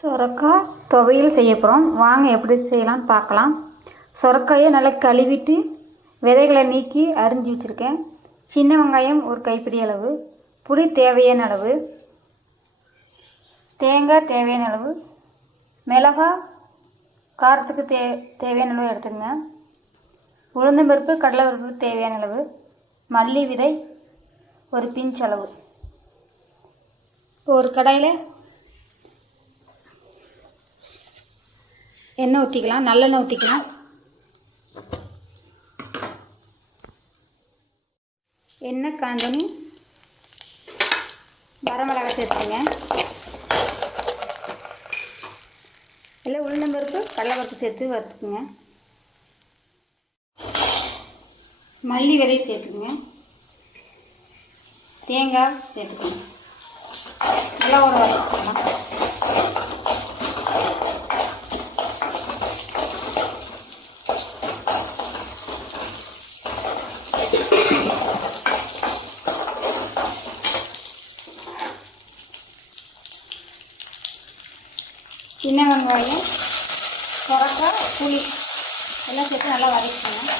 சொரக்காய் துவையல் செய்ய போகிறோம் வாங்க எப்படி செய்யலாம்னு பார்க்கலாம். சொரக்காயை நல்லா கழுவிட்டு விதைகளை நீக்கி அரிஞ்சு வச்சுருக்கேன். சின்ன வெங்காயம் ஒரு கைப்பிடி அளவு. புளி தேவையான அளவு. தேங்காய் தேவையான அளவு. மிளகாய் காரத்துக்கு தே தேவையான அளவு எடுத்துங்க உளுந்தம்பருப்பு கடலை பருப்பு தேவையான அளவு. மல்லி விதை ஒரு பிஞ்ச் அளவு. ஒரு கடாயில் எண்ணெய் ஊற்றிக்கலாம் நல்லெண்ணெய் ஊற்றிக்கலாம் எண்ணெய் காஞ்சோன்னு வரமிளகாய் சேர்த்துங்க இல்லை உளுந்தம்பருப்பு கடலைப்பருப்பு சேர்த்து வறுத்துக்குங்க. மல்லி விதை சேர்த்துக்குங்க. தேங்காய் சேர்த்துக்கோங்க. நல்லா ஒரு வறுத்துக்கலாம் சின்ன வெங்காயம் சொரக்காய் புளி. எல்லாம் சேர்த்து நல்லா வதக்கிக்கணும்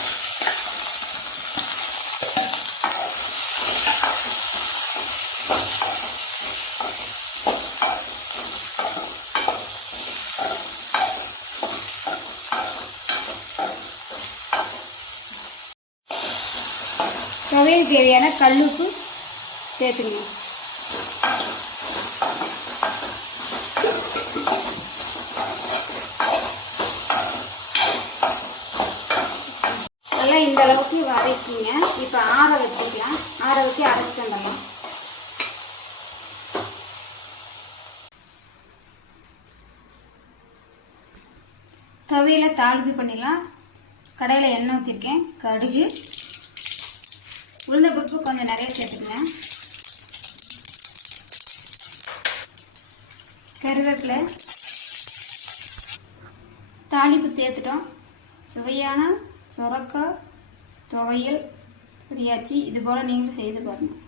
துவைக்கு தேவையான கல்லுப்பு சேர்த்துக்கணும் நல்லா இந்த அளவுக்கு வதக்கிங்க. இப்போ ஆற வச்சுக்கலாம். ஆற வச்சு அரைச்சிட்டு வந்துடலாம். துவையில தாளிப்பு பண்ணிடலாம். கடையில் எண்ணெய் ஊற்றிருக்கேன் கடுகு. உளுந்த பருப்பு கொஞ்சம் நிறைய சேர்த்துக்கங்க. கருவேப்பிலை. தாளிப்பு சேர்த்துட்டோம். சுவையான சுரக்காய் துவையல் ரெடியாச்சு இது போல் நீங்களும் செய்து பாருங்கள்